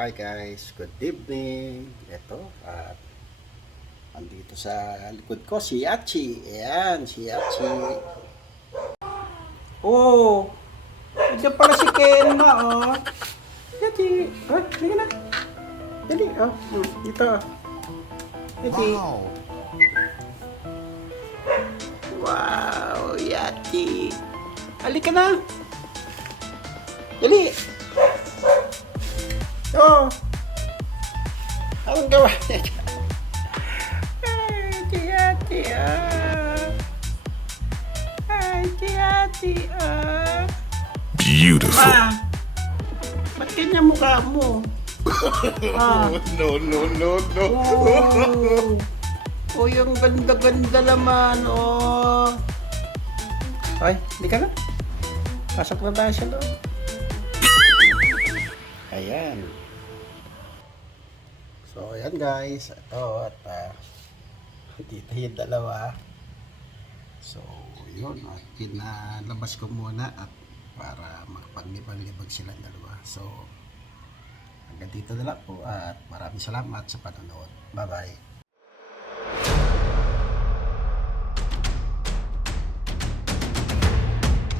Hi guys, good evening. Ito, at andito sa likod ko si Achi. Ayan, si Achi. Oh, ito pala si Kenma, oh. Achi, oh, sige na. Dali, oh, ito. Achi. Wow. Wow, Yati. Halika na. Dali. Oh. Anong gawa niya dyan? Ay, Tiyati, Ay, Tiyati, Beautiful. Ba't ganyan mukha mo? No, no, no, no. Oh, yung ganda-ganda naman, oh. Ay, hindi ka na. Pasok na tayo sa loob. Ayan. So, ayan guys. Ito, at dito yung dalawa. So, yun. At pinalabas ko muna at para makapaglibang-libag silang dalawa. So, hanggang dito na lang po at maraming salamat sa panonood. Bye-bye.